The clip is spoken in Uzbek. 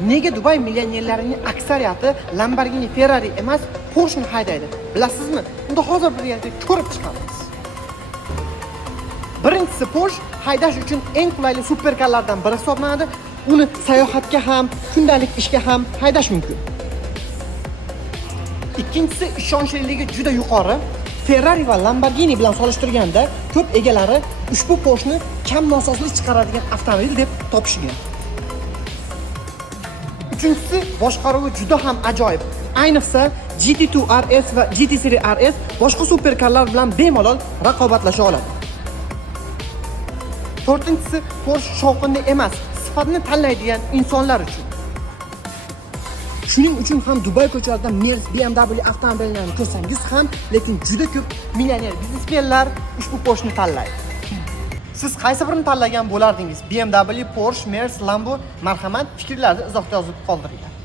Nega Dubay millionerlarining aksariyati Lamborghini, Ferrari emas, Porsche ni haydaydi? Bilasizmi? Unda hozir birgalikda ko'rib chiqamiz. Birinchisi Porsche haydash uchun eng qulayli superkarlardan biri hisoblanadi. Uni sayohatga ham, kundalik ishga ham haydash mumkin. Ikkinchisi ishonchliligi juda yuqori. Ferrari va Lamborghini bilan solishtirganda ko'p egalari ushbu Porsche'ni kam nosozlik chiqaradigan avtomobil deb topishgan. Uchinchisi boshqaruvi juda ham ajoyib. Ayniqsa GT2 RS va GT Series RS boshqa superkarlar bilan bemalol raqobatlasha oladi. To'rtinchisi Porsche shovqinli emas, sifatni tanlaydigan insonlar uchun. Shuning uchun ham Dubay ko'chalarida Mercedes, BMW avtomobillarini ko'rsangiz ham, lekin juda ko'p millioner biznesmenlar ushbu Porsche'ni tanlaydi. Siz qaysi birini tanlagan bo'lardingiz? BMW, Porsche, Mercedes, Lambo? Marhamat, fikrlarni izohda yozib qoldiring.